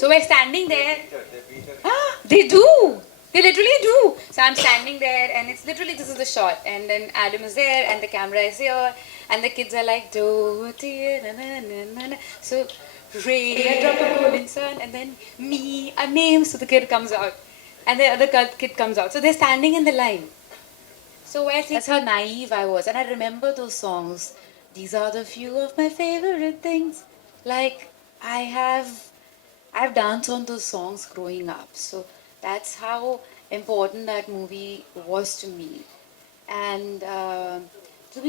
So we're standing there. They do. They literally do. So I'm standing there, and it's literally this is the shot, and then Adam is there, and the camera is here, and the kids are like, do dear, na na na na na. So Ray, a drop of golden sun, and then me, a name. So the kid comes out, and the other kid comes out. So they're standing in the line. So that's how naive I was, and I remember those songs. These are the few of my favorite things. Like I've danced on those songs growing up. So that's how important that movie was to me. And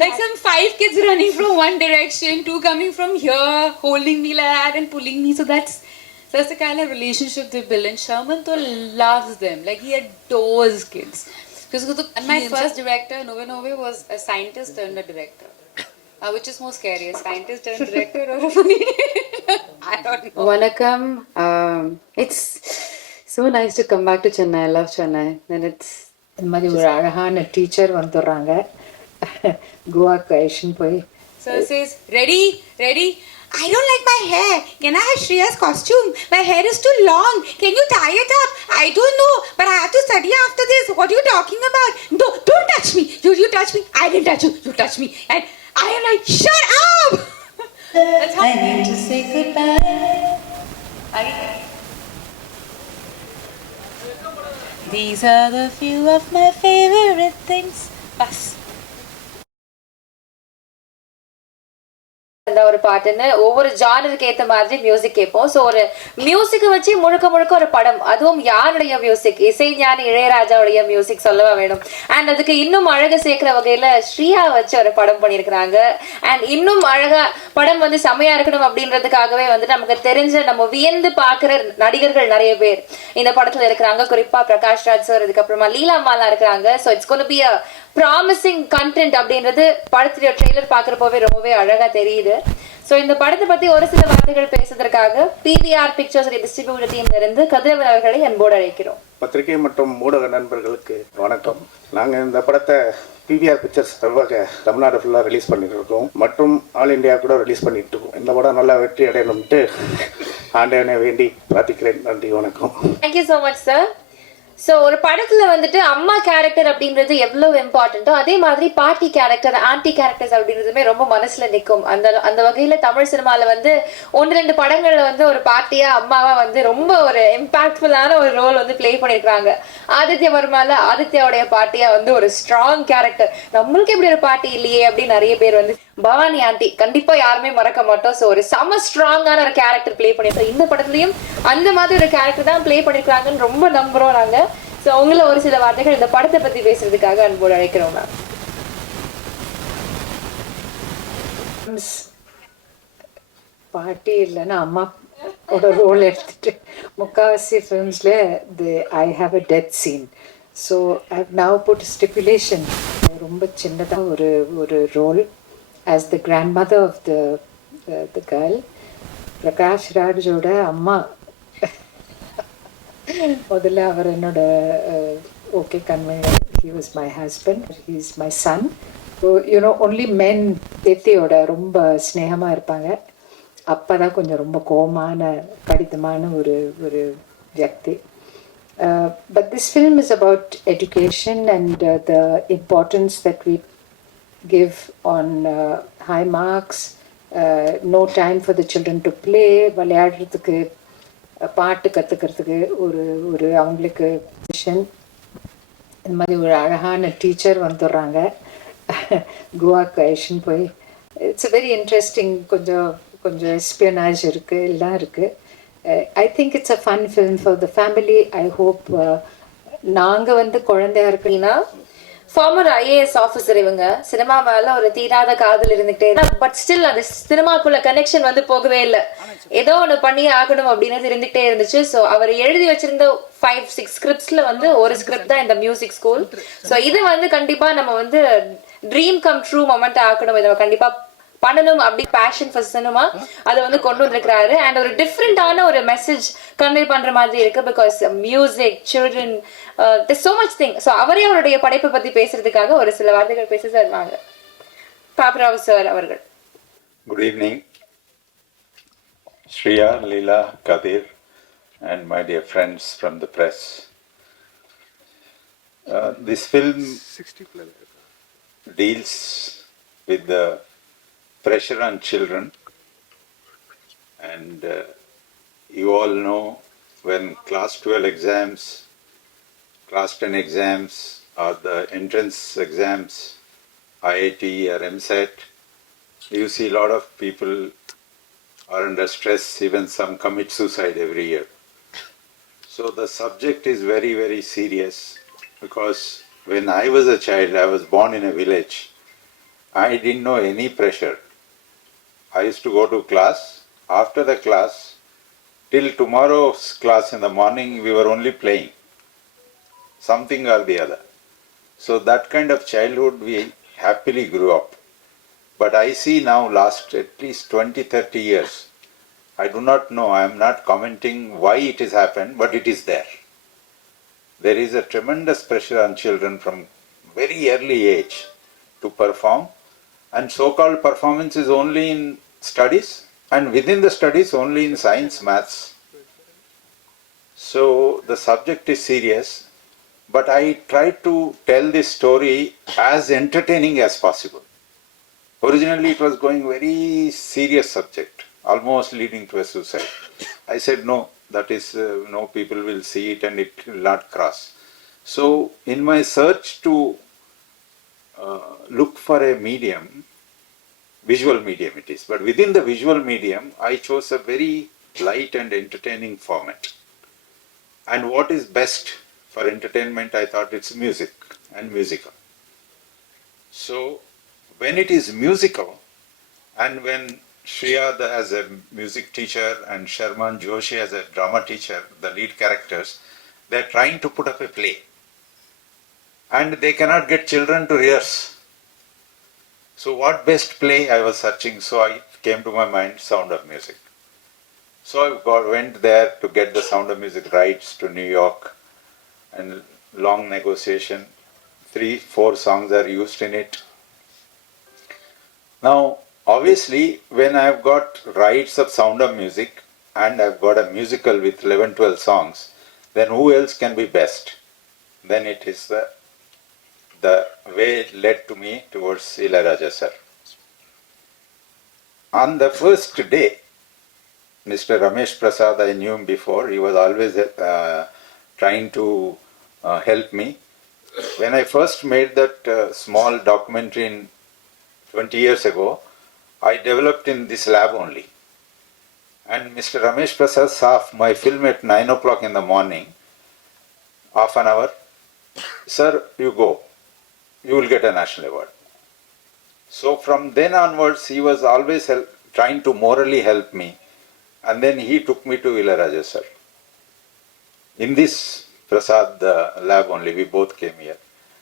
like some 5 kids running from one direction, 2 coming from here, holding me like that and pulling me. So that's the kind of relationship they build. And Sherman though loves them. Like he adores kids. And my first director, Nove, was a scientist turned a director. Which is more scary, a scientist turned director or a funny? I don't know. Vanakkam. It's so nice to come back to Chennai. I love Chennai. And it's இந்த மாதிரி ஒரு அழகான teacher வந்துடுறாங்க கோவாக்கு ஐஷன் போய். So it says, ready? I don't like my hair. Can I have Shreya's costume? My hair is too long. Can you tie it up? I don't know, but I have to study after this. What are you talking about? No, don't touch me. You touch me. I didn't touch you. You touch me. And I am like, shut up! That's how I need to say goodbye. These are the few of my favorite things. Bas. அந்த ஒரு பாட்டுன்னு ஒவ்வொரு ஜானருக்கு ஏற்ற மாதிரி music கேட்போம். So ஒரு மியூசிக்கை வச்சு முழுக்க ஒரு படம், அதுவும் யாருடைய மியூசிக், இசைஞானி இளையராஜாவுடைய மியூசிக் சொல்லவா வேணும். அண்ட் அதுக்கு இன்னும் அழகு சேர்க்கிற வகையில ஸ்ரீயா வச்சு ஒரு படம் பண்ணியிருக்கிறாங்க. அண்ட் இன்னும் அழகா படம் வந்து செமையா இருக்கணும் அப்படின்றதுக்காகவே வந்து நமக்கு தெரிஞ்ச நம்ம வியந்து பார்க்குற நடிகர்கள் நிறைய பேர் இந்த படத்துல இருக்கிறாங்க. குறிப்பா பிரகாஷ் ராஜ் சார், அதுக்கப்புறமா லீலா மாலா இருக்கிறாங்க. So it's gonna be a promising content அப்படின்றது படத்துடைய ட்ரெய்லர் பார்க்குறப்போவே ரொம்பவே அழகா தெரியுது. ஸோ இந்த படத்தை பத்தி ஒரு சில வார்த்தைகள் பேசுவதற்காக பிவிஆர் பிக்சர்ஸ் டிஸ்ட்ரிபியூட்டர் டீம்ல இருந்து கதிரவன் அவர்களை அன்போடு அழைக்கிறோம். பத்திரிகை மற்றும் ஊடக நண்பர்களுக்கு வணக்கம். நாங்கள் இந்த படத்தை பிவிஆர் பிக்சர்ஸ் சார்பாக தமிழ்நாடு ஃபுல்லாக ரிலீஸ் பண்ணிட்டு இருக்கோம், மற்றும் ஆல் இண்டியா கூட ரிலீஸ் பண்ணிட்டு இருக்கோம். இந்த படம் நல்லா வெற்றி அடையணும்ட்டு ஆண்டவனை வேண்டி பிரார்த்திக்கிறேன். நன்றி, வணக்கம். Thank you so much sir. So ஒரு படத்துல வந்துட்டு அம்மா கேரக்டர் அப்படின்றது எவ்வளவு இம்பார்ட்டன்ட்டோ அதே மாதிரி பாட்டி கேரக்டர், ஆன்டி கேரக்டர்ஸ் அப்படின்றதுமே ரொம்ப மனசுல நிற்கும். அந்த வகையில தமிழ் சினிமால வந்து 1-2 படங்கள்ல வந்து ஒரு பாட்டியா அம்மாவா வந்து ரொம்ப ஒரு இம்பாக்ட்ஃபுல்லான ஒரு ரோல் வந்து பிளே பண்ணிருக்காங்க. ஆதித்ய வர்மால ஆதித்யாவுடைய பாட்டியா வந்து ஒரு ஸ்ட்ராங் கேரக்டர். நம்மளுக்கு எப்படி ஒரு பாட்டி இல்லையே அப்படின்னு நிறைய பேர் வந்து பவானி ஆண்டி கண்டிப்பா யாருமே மறக்க மாட்டோம். ஸோ ஒரு செம ஸ்ட்ராங்கான ஒரு கேரக்டர் பிளே பண்ணிருக்கோம். இந்த படத்துலயும் அந்த மாதிரி ஒரு கேரக்டர் தான் பிளே பண்ணிருக்காங்கன்னு ரொம்ப நம்புறோம் நாங்க. ஸோ உங்களை ஒரு சில வார்த்தைகள் இந்த படத்தை பத்தி பேசுறதுக்காக அன்போடு அழைக்கிறோம் மேம். பாட்டி இல்லைன்னா அம்மாவோட ரோல் எடுத்துட்டு முக்காவாசி ஃபிலிம்ஸ்ல I have a death scene. So I have now put stipulation, ரொம்ப சின்னதாக ஒரு role as the grandmother of the girl. Prakash ராஜோட அம்மா முதல்ல அவர் என்னோட okay convent, he was my husband, he is my son. So you know only men தேத்தியோட ரொம்ப ஸ்னேகமாக இருப்பாங்க. அப்பா தான் கொஞ்சம் ரொம்ப கோமான கடிதமான ஒரு வியக்தி. But this film is about education and the importance that we give on high marks, no time for the children to play, விளையாடுறதுக்கு, பாட்டு கற்றுக்கிறதுக்கு ஒரு அவங்களுக்கு விஷன். இந்த மாதிரி ஒரு அழகான டீச்சர் வந்துடுறாங்க கோவாக்கு ஐஷன் போய். இட்ஸ் அ வெரி இன்ட்ரெஸ்டிங், கொஞ்சம் எஸ்பியனாஜ் இருக்குது, எல்லாம் இருக்குது. I think it's a fun film for the family. I hope நாங்கள் வந்து குழந்தையா இருக்கீங்கன்னா ஃபார்மர் ஐஏஎஸ் ஆஃபீஸர் இவங்க. சினிமா மேல ஒரு தீராத காதல் இருந்துகிட்டே, பட் ஸ்டில் அந்த சினிமாக்குள்ள கனெக்ஷன் வந்து போகவே இல்லை. ஏதோ ஒன்று பண்ணியே ஆகணும் அப்படின்னு இருந்துகிட்டே இருந்துச்சு. ஸோ அவர் எழுதி வச்சிருந்த 5-6 ஸ்கிரிப்ட்ஸ்ல வந்து ஒரு ஸ்கிரிப்ட் தான் இந்த மியூசிக் ஸ்கூல். ஸோ இது வந்து கண்டிப்பா நம்ம வந்து ட்ரீம் கம் ட்ரூ மொமெண்ட் ஆக்கணும், இதை கண்டிப்பா பண்ணணும் அப்படி பேஷன் ஃபர்ஸ்ட் சினிமா அதை வந்து கொண்டு வந்திருக்கிறாரு. அண்ட் ஒரு டிஃப்ரெண்டான ஒரு மெசேஜ் கன்வே பண்ற மாதிரி இருக்கு. Because music, children, so much thing. So அவரே அவருடைய படைப்பை பத்தி பேசுறதுக்காக ஒரு சில வார்த்தைகள் பேச தருவாங்க. பாப்பராவ் சார் அவர்கள். Good evening. Shriya, Leela, Kathir, and my dear friends from the press. This film deals with the pressure on children, and you all know when class 12 exams, class 10 exams, or the entrance exams, IIT or MSET, you see a lot of people are under stress, even some commit suicide every year. So the subject is very, very serious because when I was a child, I was born in a village. I didn't know any pressure. I used to go to class. After the class, till tomorrow's class in the morning, we were only playing something or the other. So that kind of childhood we happily grew up. But I see now last at least 20, 30 years, I do not know, I am not commenting why it has happened, but it is there. There is a tremendous pressure on children from very early age to perform, and so-called performance is only in studies, and within the studies only in science, maths. So the subject is serious, but I try to tell this story as entertaining as possible. Originally it was going very serious subject, almost leading to a suicide. I said no, that is, no, people will see it and it will not cross. So in my search to look for a medium, visual medium it is, but within the visual medium I chose a very light and entertaining format. And what is best for entertainment, I thought it's music and musical. So when it is musical, and when Shriya as a music teacher and Sharman Joshi as a drama teacher, the lead characters, they're trying to put up a play. And they cannot get children to rehearse. So what best play I was searching, so I came to my mind, Sound of Music. So I went there to get the Sound of Music rights to New York, and long negotiation, 3-4 songs are used in it. Now, obviously, when I've got rights of Sound of Music and I've got a musical with 11-12 songs, then who else can be best? Then it is the way led to me towards Ilayaraaja sir. On the first day, Mr. Ramesh Prasad, I knew him before, he was always trying to help me. When I first made that small documentary in 20 years ago, I developed in this lab only. And Mr. Ramesh Prasad saw my film at 9 o'clock in the morning, half an hour. Sir, you go. You will get a national award. So from then onwards, he was always trying to morally help me. And then he took me to Ilayaraaja sir. In this Prasad lab only, we both came here.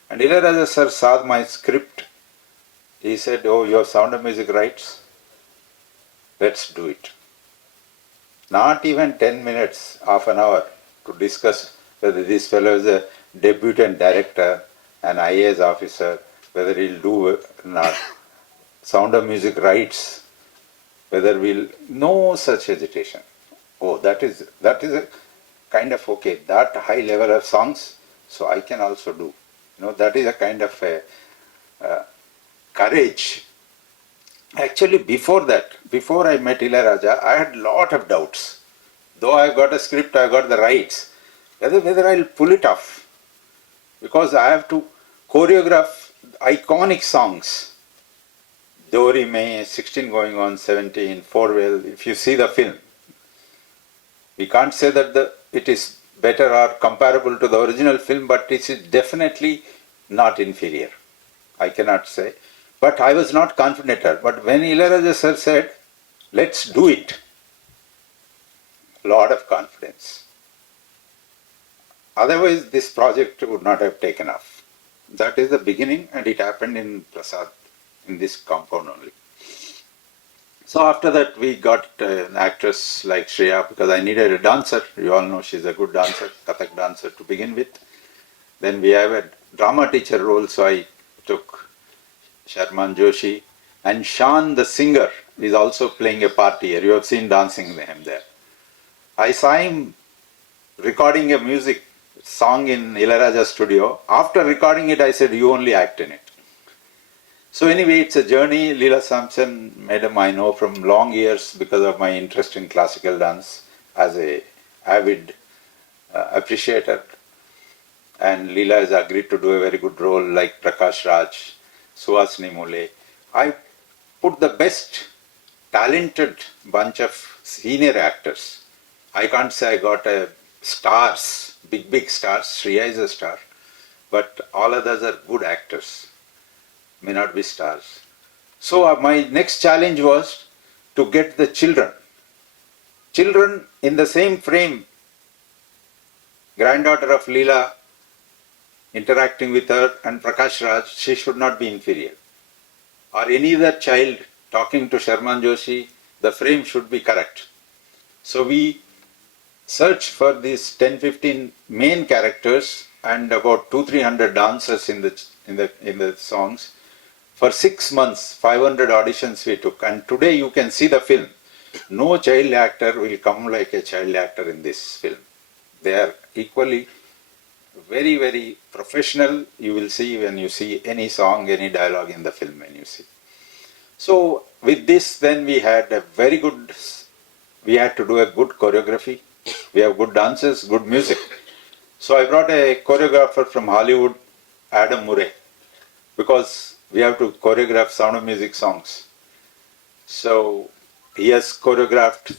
And Ilayaraaja sir saw my script. He said, oh, you have Sound of Music rights? Let's do it. Not even 10 minutes, half an hour to discuss whether this fellow is a debutant director, an IAS officer, whether he'll do or not. Sound of Music rights, whether we'll, no such hesitation. Oh, that is a kind of, okay, that high level of songs, so I can also do. You know, that is a kind of a courage. Actually, before that, before I met Ilayaraaja, I had a lot of doubts. Though I got a script, I got the rights, whether I'll pull it off. Because I have to choreograph iconic songs. Dori May, 16 going on 17, Forwell, if you see the film. We can't say that it is better or comparable to the original film, but it is definitely not inferior. I cannot say. But I was not confident. But when Ilayaraaja sir said, let's do it, a lot of confidence. Otherwise, this project would not have taken off. That is the beginning, and it happened in Prasad, in this compound only. So after that, we got an actress like Shriya, because I needed a dancer. You all know she's a good dancer, Kathak dancer to begin with. Then we have a drama teacher role, so I took Sharman Joshi. And Shan, the singer, is also playing a part here. You have seen dancing with him there. I saw him recording a music song in Ilayaraaja studio. After recording it, I said, you only act in it. So anyway, it's a journey. Leela Sampson, madam, I know from long years because of my interest in classical dance as a avid appreciator. And Leela has agreed to do a very good role like Prakash Raj, Suhasini Mule. I put the best talented bunch of senior actors. I can't say I got a stars, big stars. Shreya is a star, but all others are good actors. May not be stars. So my next challenge was to get the children in the same frame. Granddaughter of Leela, interacting with her, and Prakash Raj, she should not be inferior. Or any other child talking to Sharman Joshi, the frame should be correct. So we searched for these 10-15 main characters and about 200-300 dancers in the songs. For 6 months, 500 auditions we took, and today you can see the film. No child actor will come like a child actor in this film. They are equally very, very professional. You will see when you see any song, any dialogue in the film when you see. So with this, then we had to do a good choreography. We have good dancers, good music. So I brought a choreographer from Hollywood, Adam Murray, because we have to choreograph Sound of Music songs. So he has choreographed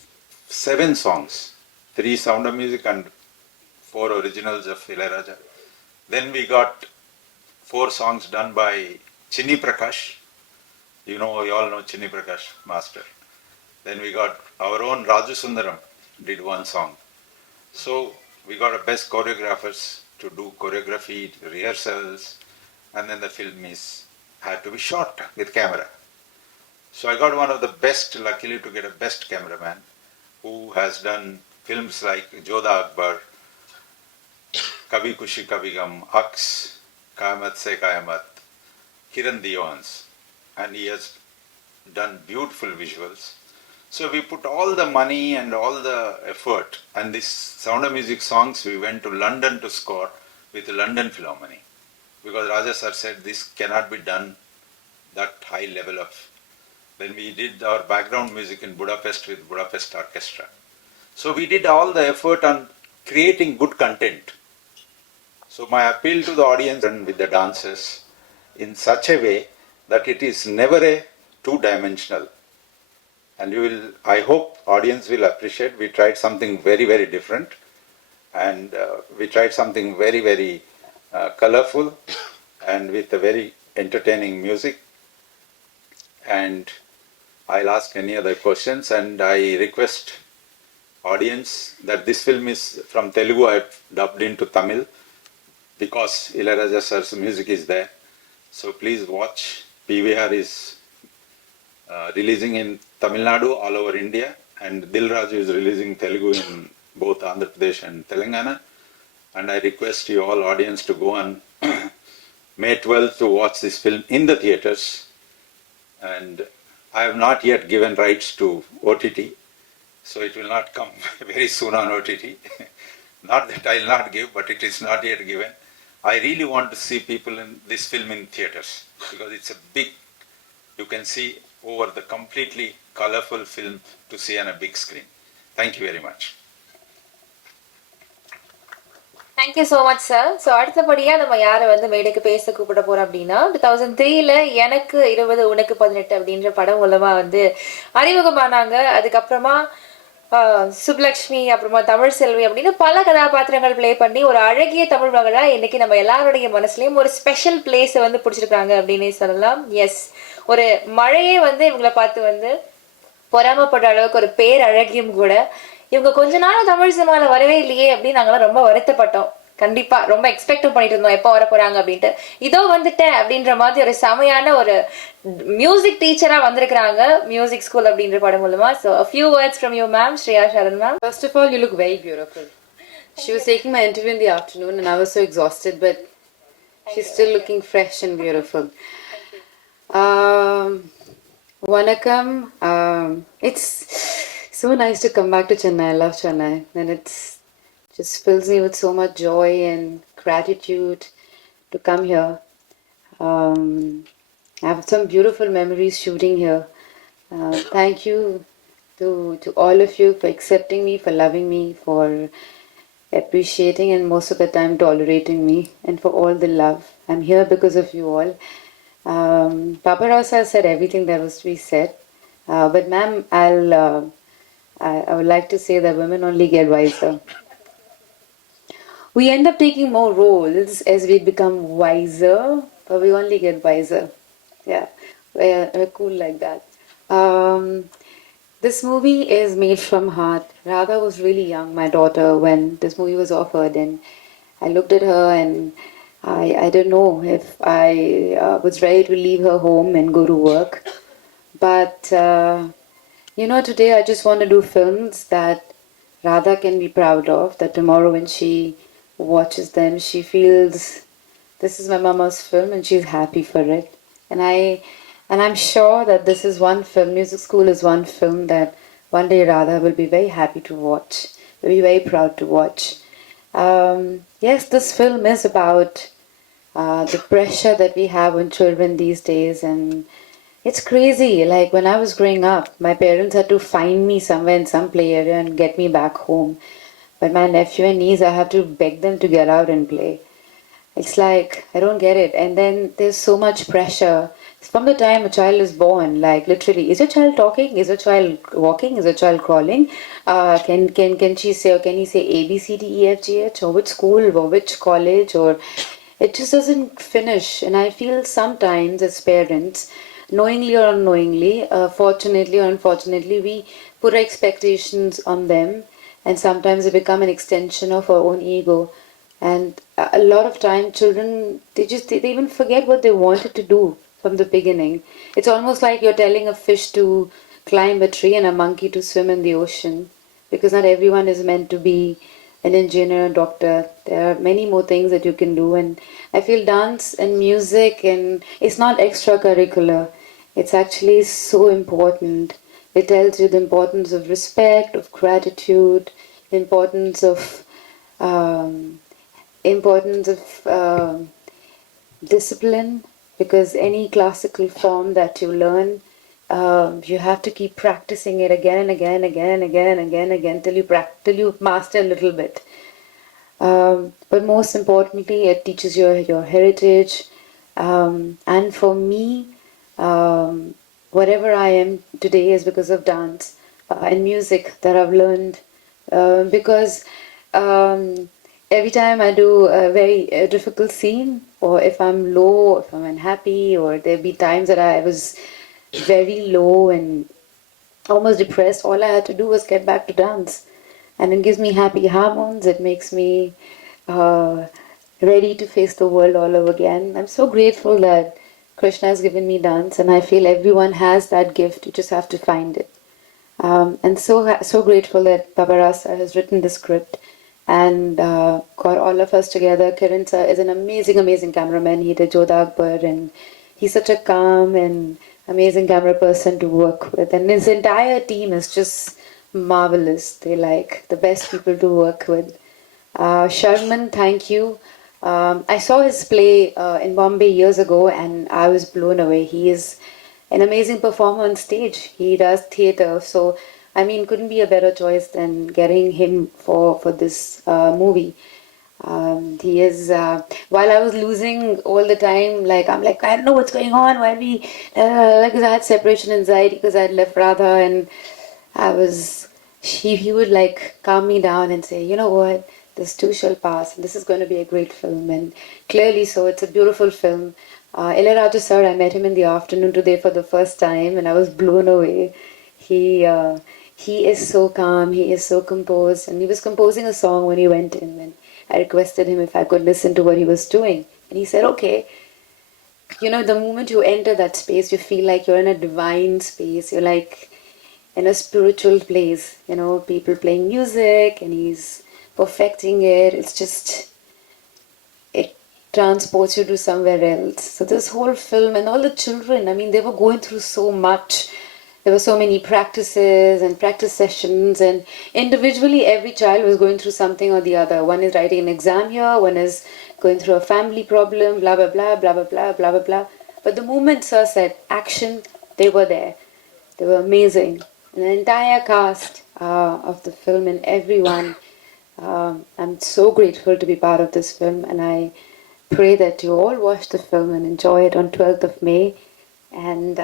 7 songs, 3 Sound of Music and 4 originals of Ilayaraaja. Then we got 4 songs done by Chinni Prakash. You all know Chinni Prakash, master. Then we got our own Raju Sundaram, did 1 song. So we got our best choreographers to do choreography, rehearsals, and then the film had to be shot with camera. So I got one of the best, luckily to get a best cameraman, who has done films like Jodha Akbar, Kabhi Kushi Kabhi Gum, Aks, Kayamat Se Kayamat, Kiran Diwan's, and he has done beautiful visuals. So we put all the money and all the effort, and this Sound of Music songs we went to London to score with the London Philharmonic, because Raja sir said this cannot be done that high level of. Then we did our background music in Budapest with Budapest Orchestra. So we did all the effort on creating good content. So my appeal to the audience and with the dancers in such a way that it is never a two-dimensional. And I hope audience will appreciate. We tried something very, very different, and we tried something very, very colorful and with a very entertaining music. And I'll ask any other questions, and I request audience that this film is from Telugu. I've dubbed into Tamil because Ilayaraaja sir's music is there. So please watch. PVR is releasing in Tamil Nadu, all over India, and Dil Raju is releasing Telugu in both Andhra Pradesh and Telangana. And I request you all audience to go on May 12th to watch this film in the theatres. And I have not yet given rights to OTT, so it will not come very soon on OTT. Not that I will not give, but it is not yet given. I really want to see people in this film in theatres, because it's a big, you can see over the completely colorful film to see on a big screen. Thank you very much. Thank you so much sir. So அடுத்தபடியாக நம்ம யாரை வந்து மேடைக்கு பேச கூப்பிட போகிறோம் அப்படின்னா 2003 எனக்கு 20 உனக்கு 18 அப்படின்ற படம் மூலமாக வந்து அறிமுகமானாங்க. அதுக்கப்புறமா சுப்லக்ஷ்மி, அப்புறமா தமிழ் செல்வி அப்படின்னு பல கதாபாத்திரங்கள் ப்ளே பண்ணி ஒரு அழகிய தமிழ் மகளாக இன்னைக்கு நம்ம எல்லாருடைய மனசுலையும் ஒரு ஸ்பெஷல் பிளேஸை வந்து பிடிச்சிருக்காங்க அப்படின்னே சொல்லலாம். எஸ், ஒரு மழையே வந்து இவங்களை பார்த்து வந்து பொறாமப்படுற அளவுக்கு ஒரு பேர் அழகியும் கூட. இவங்க கொஞ்ச நாள் தமிழ் சினிமாவில் வரவே இல்லையே அப்படின்னு நாங்களாம் ரொம்ப வருத்தப்பட்டோம். கண்டிப்பா ரொம்ப எக்ஸ்பெக்டும் பண்ணிட்டு இருந்தோம் எப்போ வர போறாங்க அப்படின்ட்டு. இதோ வந்துட்டேன் அப்படின்ற மாதிரி ஒரு செமையான ஒரு மியூசிக் டீச்சரா வந்திருக்காங்க மியூசிக் ஸ்கூல் அப்படின்ற படம் மூலமா. So a few words from you, ma'am. Shreya Sharan, ma'am. First of all, you look very beautiful. She was taking my interview in the afternoon and I was so exhausted, but she's still looking fresh and beautiful. Vanakkam. It's so nice to come back to Chennai. I love Chennai. And it's just fills me with so much joy and gratitude to come here. I have some beautiful memories shooting here. Thank you to all of you for accepting me, for loving me, for appreciating and most of the time tolerating me, and for all the love. I'm here because of you all. Paparao sir said everything that was to be said. But ma'am, I would like to say that women only get wiser. We end up taking more roles as we become wiser, but we only get wiser. Yeah, we're cool like that. This movie is made from heart. Radha was really young, my daughter, when this movie was offered, and I looked at her and I don't know if I was ready to leave her home and go to work. But today I just want to do films that Radha can be proud of, that tomorrow when she watches them, she feels this is my mama's film and she's happy for it. And I'm sure that this is one film, Music School is one film that one day Radha will be very happy to watch, will be very proud to watch. Yes, this film is about the pressure that we have on children these days, and it's crazy. Like when I was growing up, my parents had to find me somewhere in some play area and get me back home. But my nephew and niece, I have to beg them to get out and play. It's like, I don't get it. And then there's so much pressure. From the time a child is born, like literally, is your child talking? Is your child walking? Is your child crawling? Can she say, or can he say A, B, C, D, E, F, G, H? Or which school, or which college? Or it just doesn't finish. And I feel sometimes as parents, knowingly or unknowingly, fortunately or unfortunately, we put our expectations on them. And sometimes they become an extension of our own ego. And a lot of time children, they even forget what they wanted to do from the beginning. It's almost like you're telling a fish to climb a tree and a monkey to swim in the ocean, because not everyone is meant to be an engineer, a doctor. There are many more things that you can do, and I feel dance and music, and it's not extracurricular. It's actually so important. It tells you the importance of respect, of gratitude, importance of um, discipline, because any classical form that you learn, you have to keep practicing it again and again and again and again and again and again till you master a little bit. But most importantly, it teaches your heritage. And for me, whatever I am today is because of dance and music that I've learned. Because every time I do a very difficult scene, or if I'm low, if I'm unhappy, or there'll be times that I was very low and almost depressed, all I had to do was get back to dance. And it gives me happy hormones, it makes me ready to face the world all over again. I'm so grateful that Krishna has given me dance, and I feel everyone has that gift, you just have to find it. And so grateful that Paparao sir has written the script and got all of us together. Kiran sir is an amazing cameraman. He did Jodha Akbar, and he's such a calm and amazing camera person to work with. And his entire team is just marvelous. They like the best people to work with. Sharman, thank you. I saw his play in Bombay years ago, and I was blown away. He is an amazing performer on stage. He does theatre, so I mean, couldn't be a better choice than getting him for this movie. He is. While I was losing all the time, like I'm like, I don't know what's going on. Why we? Like, 'cause I had separation anxiety because I had left Radha, and I was. He would like calm me down and say, you know what, this too shall pass. This is going to be a great film, and clearly so. It's a beautiful film. Ilayaraaja sir, I met him in the afternoon today for the first time, and I was blown away. He is so calm, he is so composed, and he was composing a song when he went in, and I requested him if I could listen to what he was doing, and he said, okay. You know, the moment you enter that space, you feel like you're in a divine space. You're like in a spiritual place. You know, people playing music, and he's perfecting it. It's just, it transports you to somewhere else. So this whole film and all the children, I mean, they were going through so much. there were so many practices and practice sessions, and individually every child was going through something or the other. One is writing an exam here, one is going through a family problem, blah blah blah blah blah blah blah blah blah. But the moment Sir said action, they were there. They were amazing. And the entire cast of the film and everyone. I'm so grateful to be part of this film, and I pray that you all watch the film and enjoy it on 12th of May. And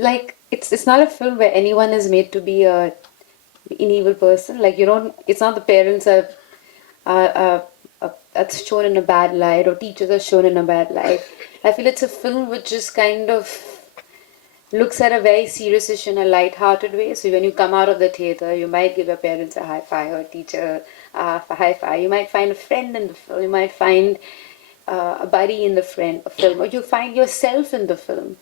like it's not a film where anyone is made to be an evil person. Like you don't. It's not the parents are shown in a bad light or teachers are shown in a bad light. I feel it's a film which is kind of looks at a very serious issue in a light-hearted way. So when you come out of the theater, you might give your parents a high five or a teacher a high five. You might find a friend in the film. You might find a buddy in the film, or you find yourself in the film,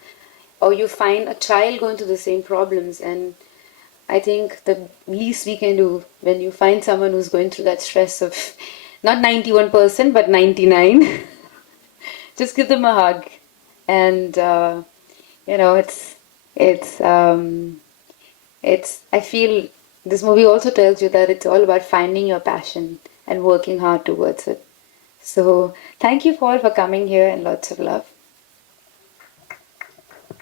or you find a child going through the same problems. And I think the least we can do when you find someone who's going through that stress of not 91% but 99, just give them a hug. And it's I feel this movie also tells you that it's all about finding your passion and working hard towards it. So thank you all for coming here, and lots of love.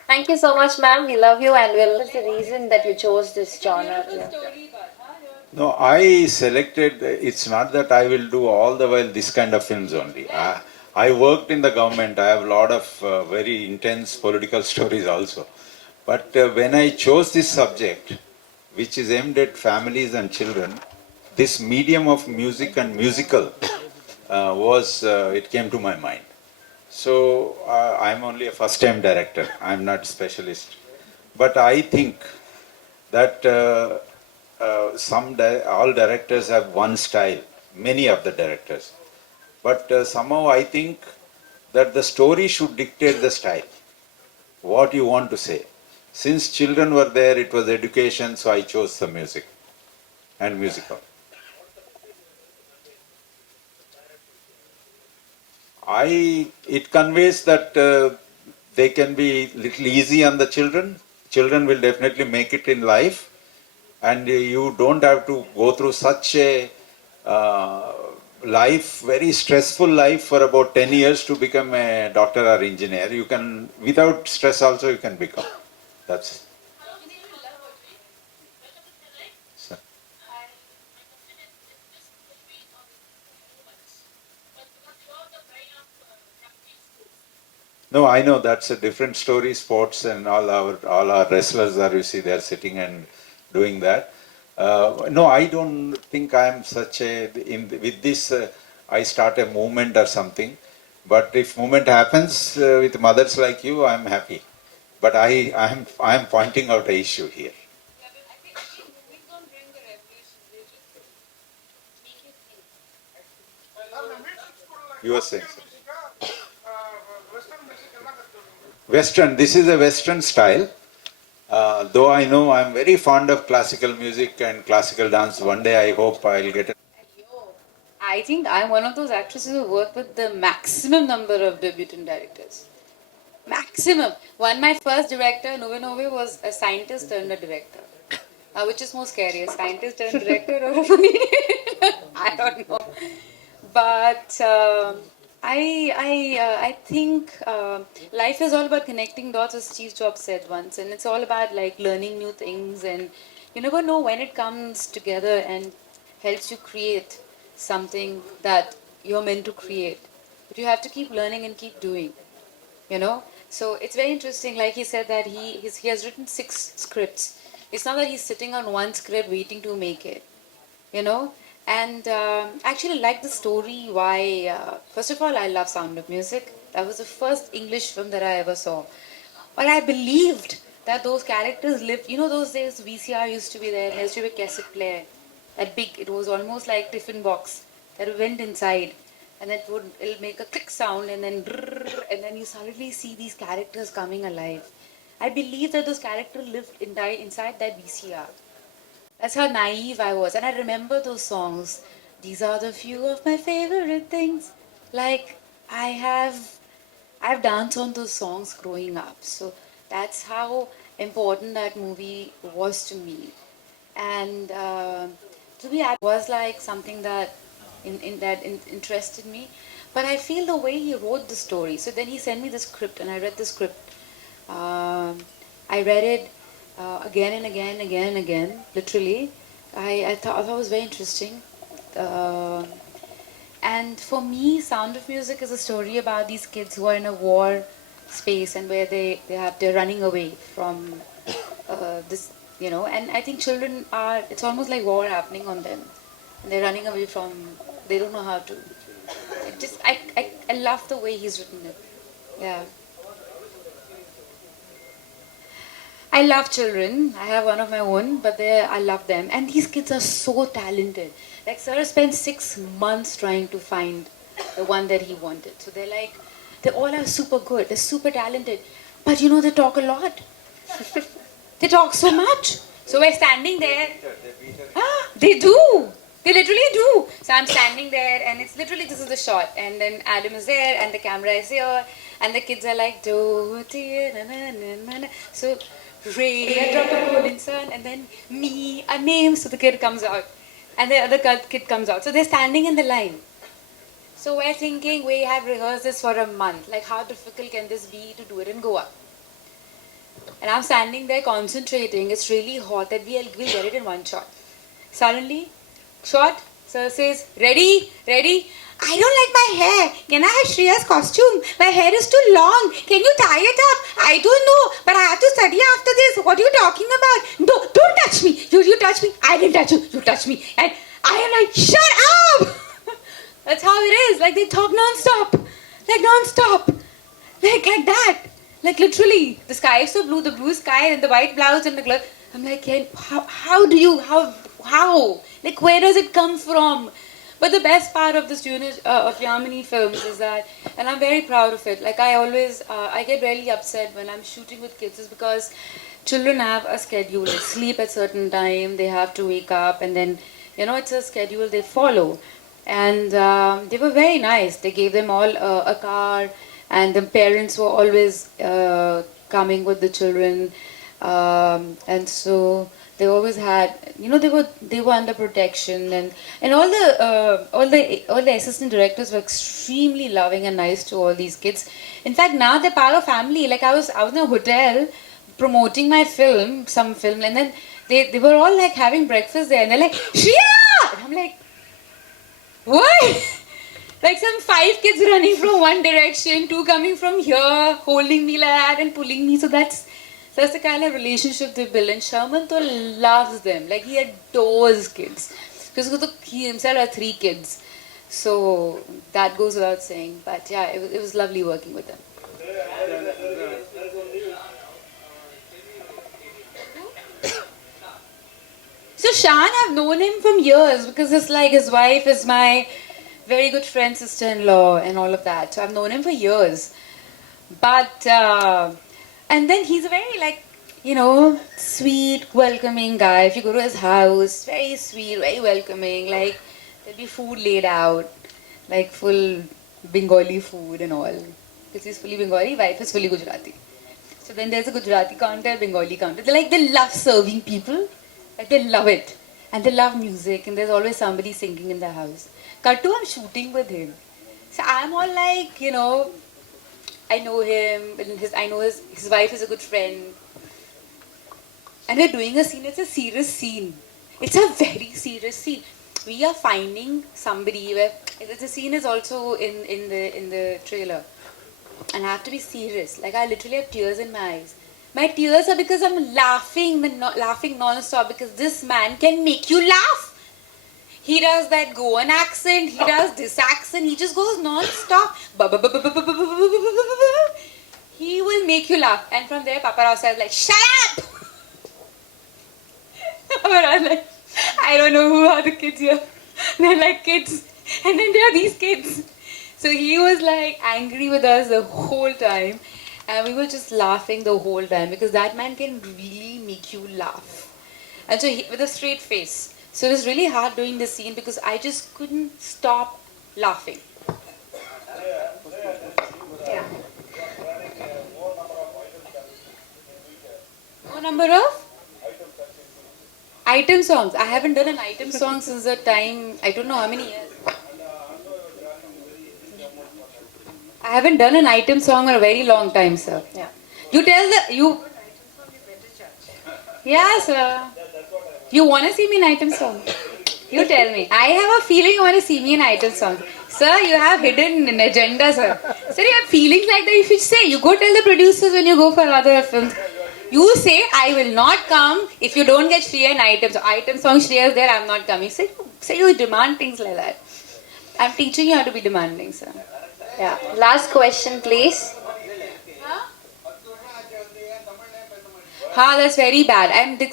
Thank you so much, ma'am. We love you, and what's the reason that you chose this genre? Yeah. No, I selected, it's not that I will do all the while this kind of films only. I worked in the government, I have a lot of very intense political stories also. But when I chose this subject, which is aimed at families and children, this medium of music and musical it came to my mind. So I'm only a first time director, I'm not specialist. But I think that all directors have one style, many of the directors. But somehow I think that the story should dictate the style, what you want to say. Since children were there, it was education, so I chose the music and musical. It conveys that they can be little easy on the children. Children will definitely make it in life, and you don't have to go through such a life, very stressful life for about 10 years to become a doctor or engineer. You can, without stress also you can become. That's so. No, I know that's a different story. Sports and all our wrestlers are, you see, they're sitting and doing that. No, I don't think I'm such a with this. I start a movement or something. But if movement happens with mothers like you, I'm happy. But I'm pointing out a issue here. You were saying so. Western. This is a Western style. Though I know I'm very fond of classical music and classical dance. One day I hope I'll get it. I think I'm one of those actresses who work with the maximum number of debutant directors. Maximum. My first director, Nove Nove, was a scientist turned a director. Which is more scary, a scientist turned director or a I don't know. But I think life is all about connecting dots, as Steve Jobs said once, and it's all about like learning new things, and you never know when it comes together and helps you create something that you're meant to create. But you have to keep learning and keep doing. So it's very interesting. Like he said that he has written 6 scripts. It's not that he's sitting on one script waiting to make it. you know. And actually like the story. Why? First of all, I love Sound of Music. That was the first English film that I ever saw. But I believed that those characters lived. You know, those days VCR used to be there. There used to be a cassette player. That big. It was almost like tiffin box that went inside, and it'll make a click sound, and then you suddenly see these characters coming alive. I believe that those characters lived inside that VCR. That's how naive I was. And I remember those songs. These are the few of my favorite things. Like, I've danced on those songs growing up. So that's how important that movie was to me. And to be honest, was like something that interested me. But I feel the way he wrote the story. So then he sent me the script, and I read the script. I read it again and again and again and again, literally. I thought it was very interesting. And for me, Sound of Music is a story about these kids who are in a war space and where they're running away from this, and I think children are, it's almost like war happening on them. And they're running away from, they don't know how to. I love the way he's written it. Yeah. I love children. I have one of my own, but I love them. And these kids are so talented. Like, Sir spent 6 months trying to find the one that he wanted. So they all are super good. They're super talented. But they talk a lot. They talk so much. So we're standing there. They do. They literally do. So I'm standing there, and it's literally, this is the shot. And then Adam is there, and the camera is here. And the kids are like, do, na, na, na, na. So Ray, a drop of golden sun, and then me, a name. So the kid comes out. And the other kid comes out. So they're standing in the line. So we're thinking, we have rehearsed this for a month. Like, how difficult can this be to do it in Goa? And I'm standing there concentrating. It's really hot that we'll get it in one shot. Suddenly, shot, Sir says, ready? I don't like my hair. Can I have Shreya's costume? My hair is too long. Can you tie it up? I don't know, but I have to study after this. What are you talking about? Don't touch me. You touch me. I didn't touch you. You touch me. And I am like, shut up. That's how it is. Like, they talk non-stop. Like that. Like, literally, the sky is so blue, the blue sky and the white blouse and the glove. I'm like, how? Like, where does it come from? But the best part of this unit of Yamini films is that, and I'm very proud of it, like I get really upset when I'm shooting with kids, is because children have a schedule. They sleep at certain time, they have to wake up, and then, it's a schedule they follow. And they were very nice. They gave them all a car, and the parents were always coming with the children. And so they always had, they were under protection, and all the assistant directors were extremely loving and nice to all these kids. In fact, now they're part of family. Like, I was in a hotel promoting my film, and then they were all like having breakfast there, and they're like, Shreya! And I'm like, what? Like some 5 kids running from one direction, 2 coming from here, holding me like that and pulling me. So that's the kind of relationship they build. And Sharman to loves them. Like, he adores kids. Because he himself had 3 kids. So that goes without saying. But yeah, it was lovely working with them. So Shan, I've known him from years, because it's like his wife is my very good friend, sister-in-law, and all of that. So I've known him for years. But and then he's a very, sweet, welcoming guy. If you go to his house, very sweet, very welcoming. Like, there'll be food laid out, like full Bengali food and all. Because he's fully Bengali, wife is fully Gujarati. So then there's a Gujarati counter, Bengali counter. They love serving people. Like, they love it. And they love music, and there's always somebody singing in the house. Kattu, I'm shooting with him. So I'm all like, I know him, and I know his wife is a good friend. And we're doing a scene. It's a serious scene. It's a very serious scene. We are finding somebody where the scene is also in the trailer. And I have to be serious. Like, I literally have tears in my eyes. My tears are because I'm laughing non-stop, because this man can make you laugh. He does that Goan accent, he does this accent, he just goes non-stop. He will make you laugh. And from there, Paparao says like, shut up! Paparao like, I don't know who are the kids here. They're like kids. And then there are these kids. So he was like angry with us the whole time. And we were just laughing the whole time, because that man can really make you laugh. And so with a straight face. So it was really hard doing this scene, because I just couldn't stop laughing. Yeah. No number of item songs. I haven't done an item song since the time, I don't know how many years. I haven't done an item song in a very long time, sir. Yeah. You tell the you. Yeah, sir. You want to see me in item song? You tell me. I have a feeling you want to see me in item song. Sir, you have hidden an agenda, sir. Sir, you have feelings like that. You should say. You go tell the producers when you go for other films. You say, I will not come if you don't get Shreya in item song. Item song, Shreya is there, I'm not coming. Say you demand things like that. I'm teaching you how to be demanding, sir. Yeah. Last question, please. That's very bad.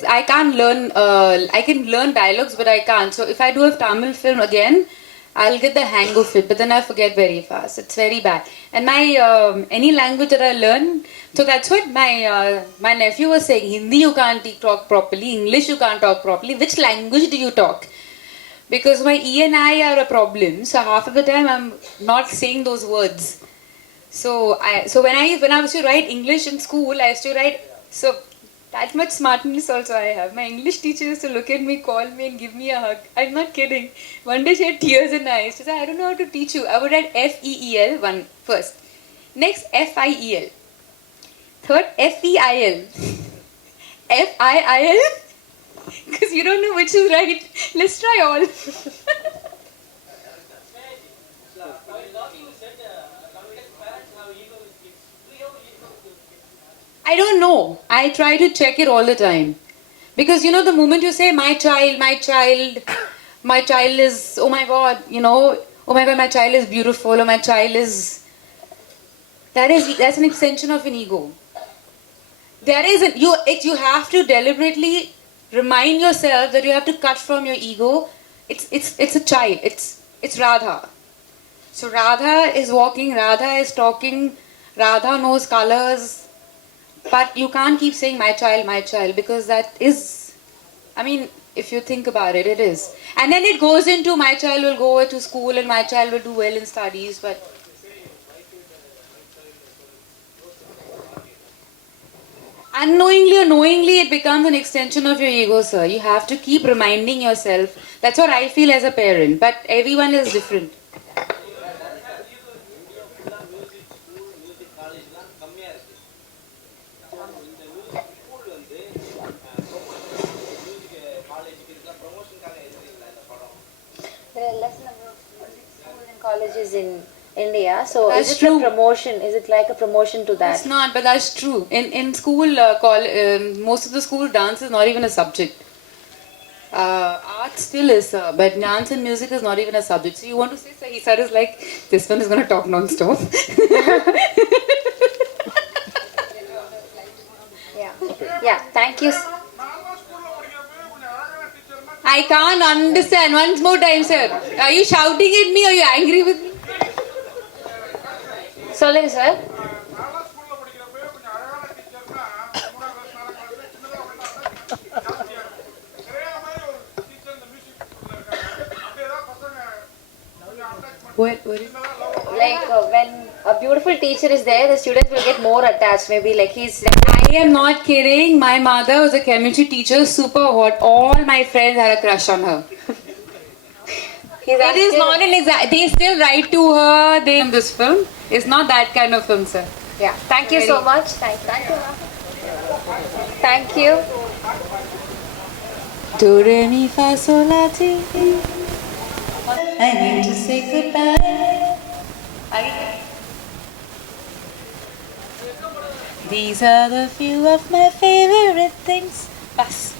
I can't learn. I can learn dialogues, but I can't. So if I do a Tamil film again, I'll get the hang of it. But then I forget very fast. It's very bad. And my any language that I learn, so that's what my nephew was saying. Hindi you can't talk properly. English you can't talk properly. Which language do you talk? Because my E and I are a problem. So half of the time I'm not saying those words. So when I used to write English in school, I used to write so. That much smartness also I have. My English teacher used to look at me, call me and give me a hug. I'm not kidding. One day she had tears in her eyes. She said, I don't know how to teach you. I would write F-E-E-L one first. Next, F-I-E-L. Third, F-E-I-L. F-I-I-L? Because you don't know which is right. Let's try all. I don't know. I try to check it all the time. Because the moment you say my child is, oh my god, oh my god, my child is beautiful, or my child is, that's an extension of an ego. You have to deliberately remind yourself that you have to cut from your ego. It's a child. It's Radha. So Radha is walking, Radha is talking, Radha knows colors. But you can't keep saying my child, because that is, if you think about it, it is. And then it goes into my child will go to school and my child will do well in studies, but unknowingly or knowingly it becomes an extension of your ego, sir. You have to keep reminding yourself. That's what I feel as a parent, but everyone is different. There are less number of schools and colleges in India. So That's is it true. a promotion? Is it like a promotion to that? It's not, but that's true. In school, most of the school dance is not even a subject. Art still is, but dance and music is not even a subject. So you want to say, so he said is like, this one is going to talk non-stop. Yeah. Thank you. I can't understand. Once more time, sir. Are you shouting at me or are you angry with me? Solling, sir. What is Like when a beautiful teacher is there, the students will get more attached. Maybe like he's. I am not kidding. My mother was a chemistry teacher, super hot. All my friends had a crush on her. It is not an exact. They still write to her. This film is not that kind of film, sir. Yeah. Thank you so much. Thank you. Thank you. Do re mi fa sol la ti. I need to say goodbye. These are the few of my favorite things. Bas.